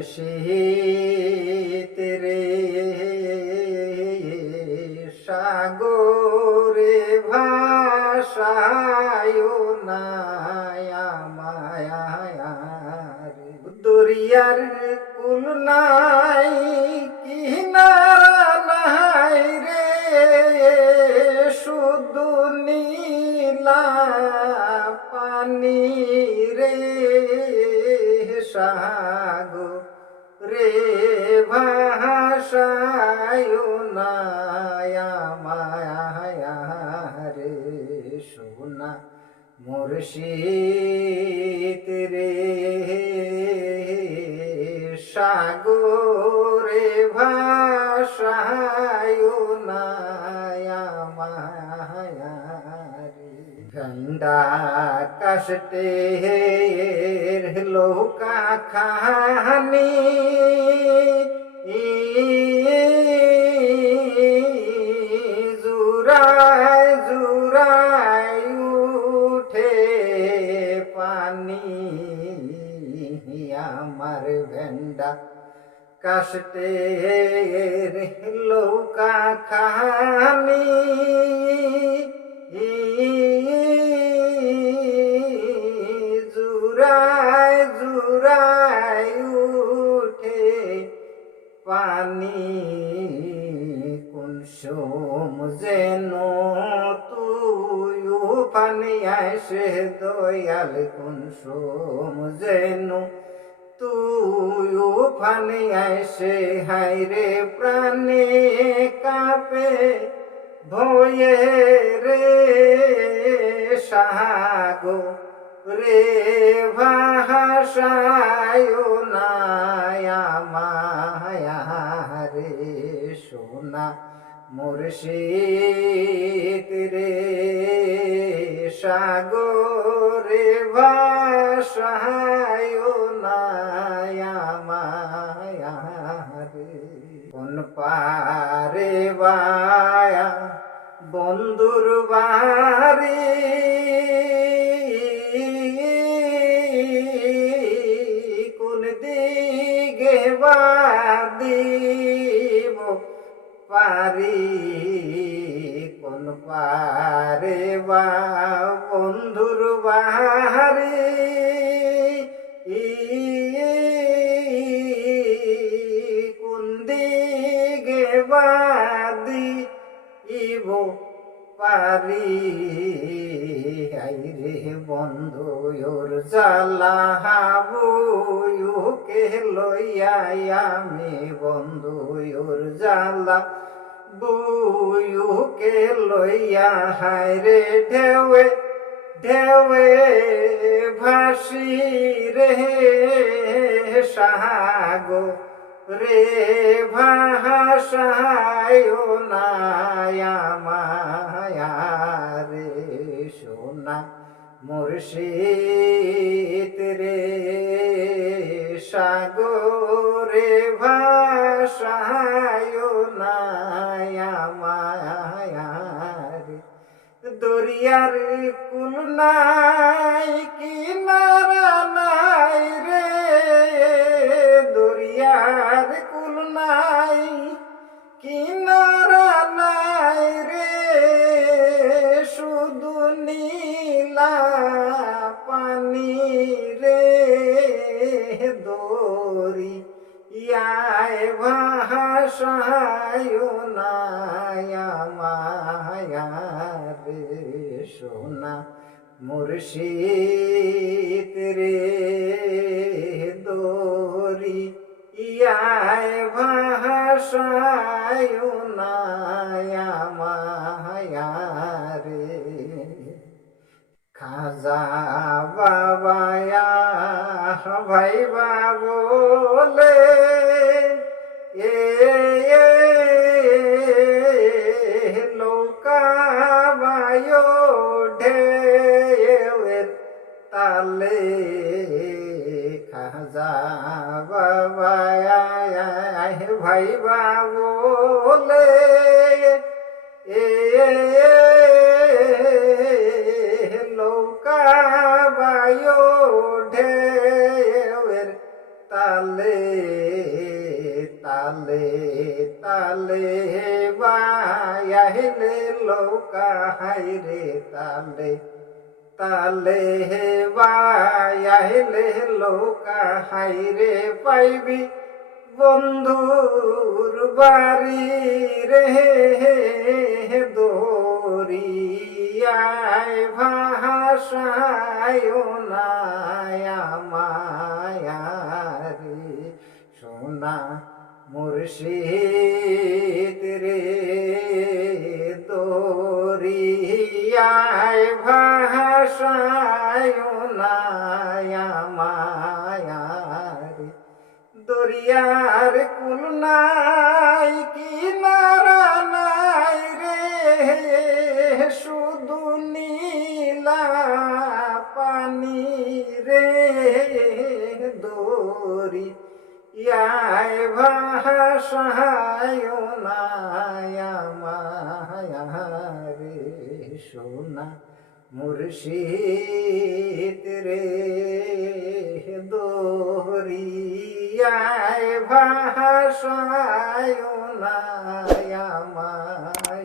মুর্শিদ রে সাগরে ভাষায় নায়া মায়া রে দরিয়ার কুল নাই কিনারা নাই রে শুধু নীলা পানি রে সাগরে ভাষায় নায়া মায়া রে সোনা মুর্শিদ রে সাগরে ভাষায় নায়া মায়া রে গন্ডা কষ্টের লোকা খানি জুরায় জুরায় উঠে পানি আমার ভেন্ডা কষ্টের লোকা খানি জুরায় জুরায় উঠে পানি কোন সোম যেন তুই পানি আসে দয়াল কোন সোম যেন তুই পানি আসে হায়রে প্রাণে কাঁপে ভয়ে রে সাগরে ভাষায় নায়া মায়া রে সোনা মুর্শিদ রে সাগরে ভাষায় নায়া মায়া রে কোন পারে বায়া বন্ধুর বাড়ি কোন দিকে বাদিব পারি কোন পারে বা বন্ধুর বাড়ি কোন দিকে বাদিব পারি আইরে বন্ধু ওর জ্বালা বুকে লইয়া আমি বন্ধু ওর জ্বালা বুকে লইয়া হায়রে ঢেউয়ে ঢেউয়ে ভাসি রে সাগরে ভাষায় নায়া মায়া রে সোনা মুর্শিদ রে সাগরে ভাষায় নায়া মায়া রে দরিয়ার কুল নাই কিনারা নাই রে দরিয়ার কুল নাই কিনারা নাই রে শুধু নীলা পানি রে দরিয়ায় ভাষায় নায়া মায়া রে সোনা মুর্শিদ রে দরিয়ায় ভাষায় নায়া মায়া রে খাজা বাবায়া ভাই বলে এ লোকা বায়ো ঢেউয়ের তালে খাজা বাবায়া ভাই বলে এ নৌকা বায়ো ঢেউয়ের তালে তালে তালে বায়াইলে লৌকা হাইরে তালে তালে বায়াইলে লৌকা হাইরে পাইবি বন্ধুর বাড়ি রে দরিয়ায় ভাষায় নায়া মায়ারে সোনা মুর্শিদ রে দরিয়ায় ভাষায় নায়া মায়ারে দরিয়ার কুল নাই কিনারা নাই রে শুধু নীলা পানি রে দরিয়ায় ভাষায় নায়া মায়া রে সোনা মুর্শিদ রে দরিয়ায় ভাষায় নায়া মায়া